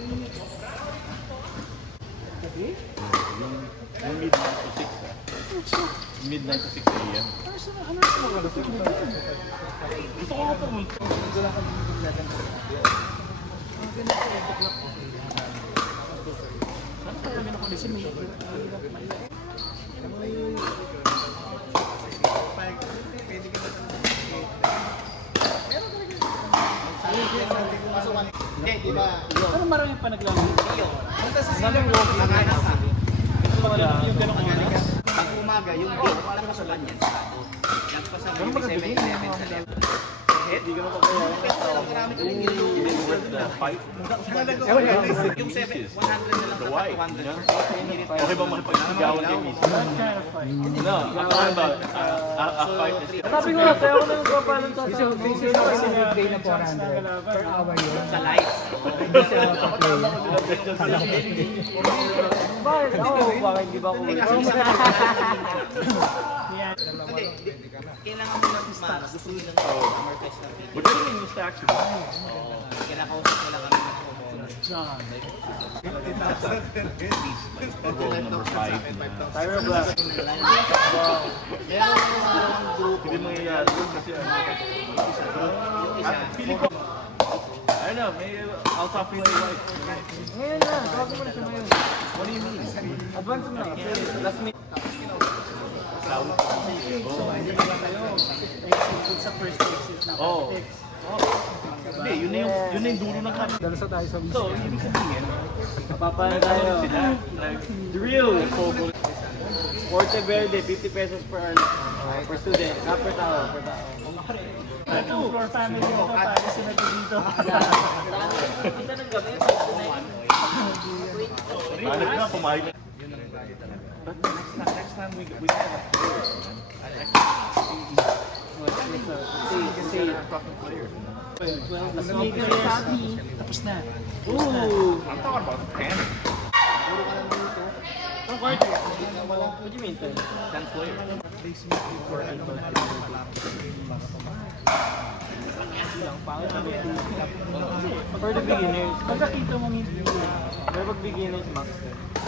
Yung midnight to 6. Midnight to 6 a.m. Gusto ko nga pumunta. Sana kaya rin ako kasi may Hindi, di ba? Pero marami pa naglalaro. Punta sa sila mo, kakain sa Yung gano'ng oras. pag umaga, yung day, parang kasalan yan sa ako. Nagpasa mo yung 7-Eleven sa left. Hindi ka mapapayaran. Marami ko rin yun. Yung 100 na lang The sa white. 200. Okay ba makipagsigawan kay Miss? No, I'm talking about a fight. Sabi ko nga sa'yo, ako na nagpapalan sa Sino kasi nag-pay na 400 per hour yun? Sa lights. Hindi siya mag-play. Bakit? Oo, bakit di ba ako? Hindi kasi isa Hindi, kailangan mo lang gusto nyo lang amortize ng ticket. We're getting used to actually. Kinakausap nila kami ng Rule number 5 na. Tyra Black. Meron yung group. Hindi mangyayari yun kasi ano. Feeling ko. I don't know, maybe I'll talk to my wife. Ngayon na, tawag mo na siya ngayon. What do you mean? Advance mo na. Last minute. Oh. Hindi, yun na yung dulo ng kanila. Dalasa tayo sa So, ibig sabihin, Papalan tayo. sila, like, Drill. Forte Verde, 50 pesos per hour. Per student. Per tao. Per tao. Ito, for family mo to, tayo sila dito. Kita ng gabi, hanap na, pumayag na. But next time we have a player, man. Kasi fucking players. Tapos na. I'm talking about panic. Ang court. What do you mean, 10? 10 players. For the beginners. Pagkakita mo hindi. Pero pag beginners, max 10.